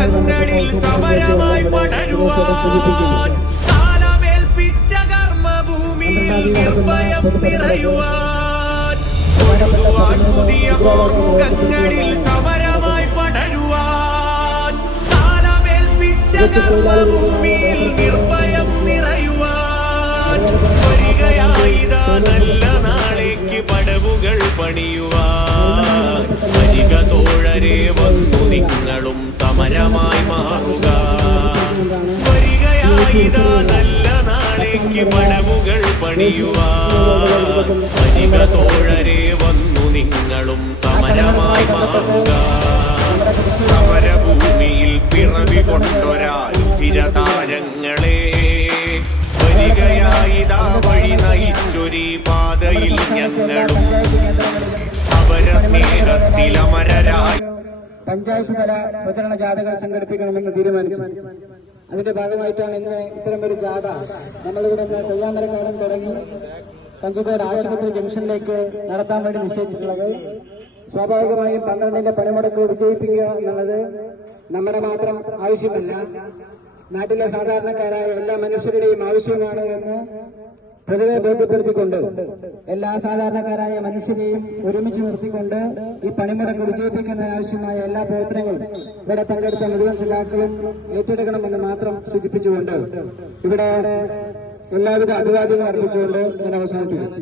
പോർമുഖങ്ങളിൽ സമരമായി പടരുവാൻ കാലമേൽപ്പിച്ച കർമ്മഭൂമിയിൽ നിർഭയം നിറയുവാൻ പൊരുതുവാൻ പുതിയ പോർമുഖങ്ങളിൽ സമരമായി പടരുവാൻ കാലമേൽപ്പിച്ച കർമ്മഭൂമിയിൽ നിർഭയം നിറയുവാൻ വരികയായിതാ നല്ല നാളേക്ക് പടവുകൾ പണിയുവാൻ വരിക തോഴരെ വന്നു നിങ്ങളും സമരമായി മാറുക വരികയായിതാ നല്ല നാളേക്ക് പടവുകൾ പണിയുവാൻ വരിക തോഴരെ വന്നു നിങ്ങളും സമരമായി മാറുക സമരഭൂമിയിൽ പിറവി കൊണ്ടൊരാ രുധിരതാരങ്ങളെ വരികയായിതാ വഴി നയിച്ചൊരീ പാതയിൽ ഞങ്ങളും അവര സ്നേഹത്തിൽ അമരരായി പഞ്ചായത്ത് തല പ്രചരണ ജാഥകൾ സംഘടിപ്പിക്കണമെന്ന് തീരുമാനിച്ചു. അതിന്റെ ഭാഗമായിട്ടാണ് ഇന്ന് ഇത്തരമൊരു ജാഥ നമ്മളിവിടെ നിന്ന് തെയ്യാമരക്കാടൻ തുടങ്ങി പഞ്ചായത്ത് ആശുപത്രി ജംഗ്ഷനിലേക്ക് നടത്താൻ വേണ്ടി നിശ്ചയിച്ചിട്ടുള്ളത്. സ്വാഭാവികമായും 12ന്റെ പണിമുടക്ക് വിജയിപ്പിക്കുക എന്നുള്ളത് നമ്മുടെ മാത്രം ആവശ്യമല്ല, നാട്ടിലെ സാധാരണക്കാരായ എല്ലാ മനുഷ്യരുടെയും ആവശ്യമാണ് എന്ന് പൊതുവെ ബോധ്യപ്പെടുത്തിക്കൊണ്ട് എല്ലാ സാധാരണക്കാരായ മനുഷ്യരെയും ഒരുമിച്ച് നിർത്തിക്കൊണ്ട് ഈ പണിമുടക്ക് വിജയിപ്പിക്കുന്നതിന് ആവശ്യമായ എല്ലാ പ്രവർത്തനങ്ങളും ഇവിടെ പങ്കെടുത്ത മുഴുവൻ സഖാക്കളും ഏറ്റെടുക്കണമെന്ന് മാത്രം സൂചിപ്പിച്ചുകൊണ്ട് ഇവിടെ എല്ലാവിധ അഭിവാദ്യങ്ങൾ അർപ്പിച്ചുകൊണ്ട് ഞാൻ അവസാനിപ്പിക്കും.